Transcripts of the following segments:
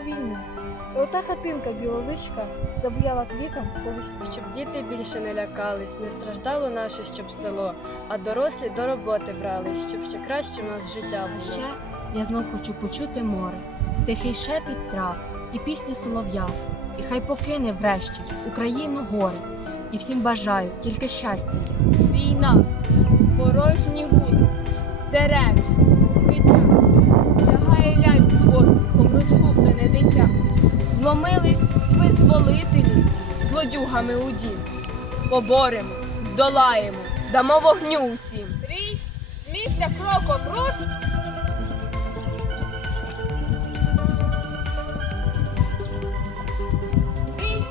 війни. І ота хатинка білоличка забуяла квітом по весні. Щоб діти більше не лякались, не страждало наше, щоб село, а дорослі до роботи брались, щоб ще краще в нас життя А було. ще я знов хочу почути море, тихий шепіт трав і пісню солов'я. І хай покине врешті Україну горе. І всім бажаю тільки щастя. Війна, порожні вулиці, сирени, ляльку з поспіхом, розгублене дитя. Зломились визволителі злодюгами у дім. Поборемо, здолаємо, дамо вогню усім. Рій, з місця кроком руш. Рій,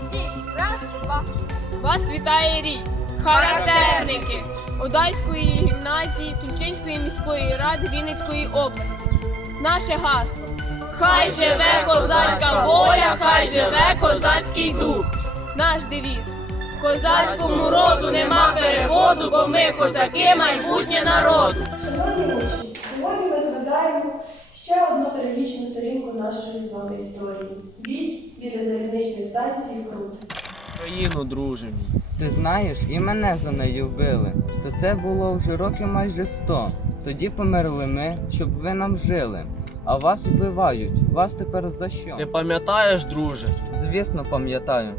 раз, два. Вас вітає рій, характерники Одайської гімназії Тульчинської міської ради Вінницької області. Наше гасло. Хай живе козацька воля, хай живе козацький дух. Наш девіз. Козацькому роду нема переводу, бо ми козаки майбутнє народу. Шановні учні, сьогодні ми згадаємо ще одну трагічну сторінку нашої з вами історії. Бій біля залізничної станції Крут. Країну, друже мій. Ти знаєш, і мене за нею вбили. То це було вже років майже сто. Тоді померли ми, щоб ви нам жили. А вас вбивають. Вас тепер за що? Ти пам'ятаєш, друже, Звісно, пам'ятаю.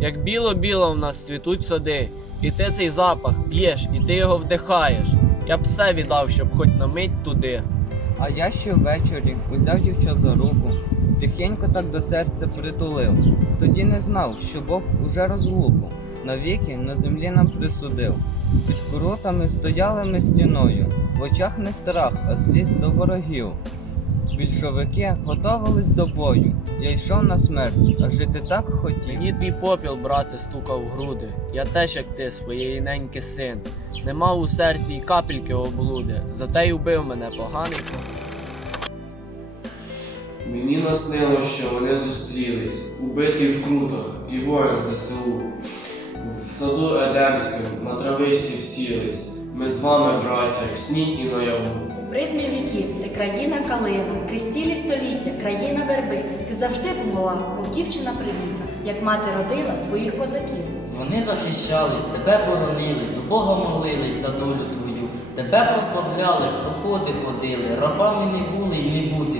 як біло-біло в нас цвітуть сади, і ти цей запах п'єш, і ти його вдихаєш. Я б все віддав, щоб хоч на мить туди. А я ще ввечері узяв дівча за руку, тихенько так до серця притулив. Тоді не знав, що Бог уже розлуку навіки на землі нам присудив. Під крутами стояли ми стіною, в очах не страх, а злість до ворогів. Більшовики готовились до бою. Я йшов на смерть, а жити так хотів. Мені твій попіл, брате, стукав в груди. Я теж, як ти, своєї неньки син. Не мав у серці й капельки облуди, зате й убив мене поганий. Мені наснило, що вони зустрілись, убитий в крутах, і воїн ЗСУ. Саду Едемському на травичці всілись. Ми з вами, браття, в сні і наяву. У призмі віків ти країна калина, крестілі століття, країна верби. Ти завжди була, мов дівчина привіта, як мати родила своїх козаків. Вони захищались, тебе боронили, до Бога молились за долю твою, тебе прославляли, в походи ходили, рабами не були і не бути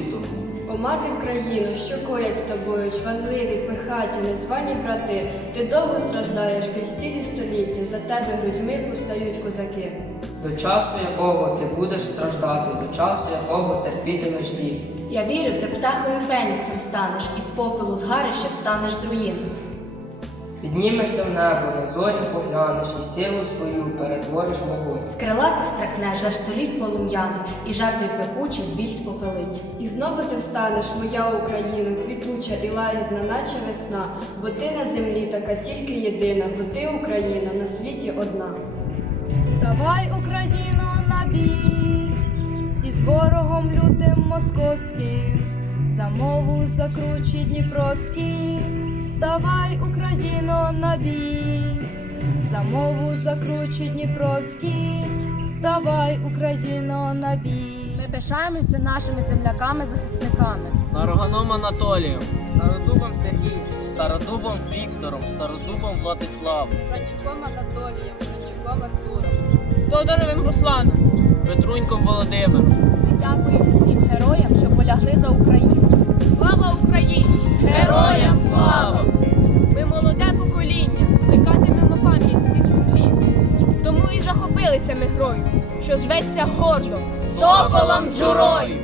мати в країну, що коять з тобою, чванливі, пихаті, незвані брати. Ти довго страждаєш, крізь цілі століття, за тебе грудьми постають козаки. До часу якого ти будеш страждати, до часу якого терпітимеш біль. Я вірю, ти птахою феніксом станеш, і з попелу згарища встанеш з руїн. Піднімешся в небо, на зорі поглянеш і силу свою перетвориш вогонь. З крила ти страхнеш, жар століть полум'яних, і жар той пекучий біль спопелить. І знову ти встанеш, моя Україна, квітуча і лагідна, наче весна, бо ти на землі така тільки єдина, бо ти Україна на світі одна. Вставай, Україно, на бій, із ворогом лютим московським, за мову закручі Дніпровський. Вставай, Україно, на бій, за мову закручі Дніпровський. Вставай, Україно, на бій. Ми пишаємося нашими земляками-захисниками. Нарганом Анатолієм, Стародубом Сергій, Стародубом Віктором, стародубом Владиславом. Франчуком Анатолієм, Франчуком Артуром, Тодоровим Русланом. Петруньком Володимиром. Ми дякуємо всім героям, Тому і захопилися ми грою, що зветься гордо, соколом джурою.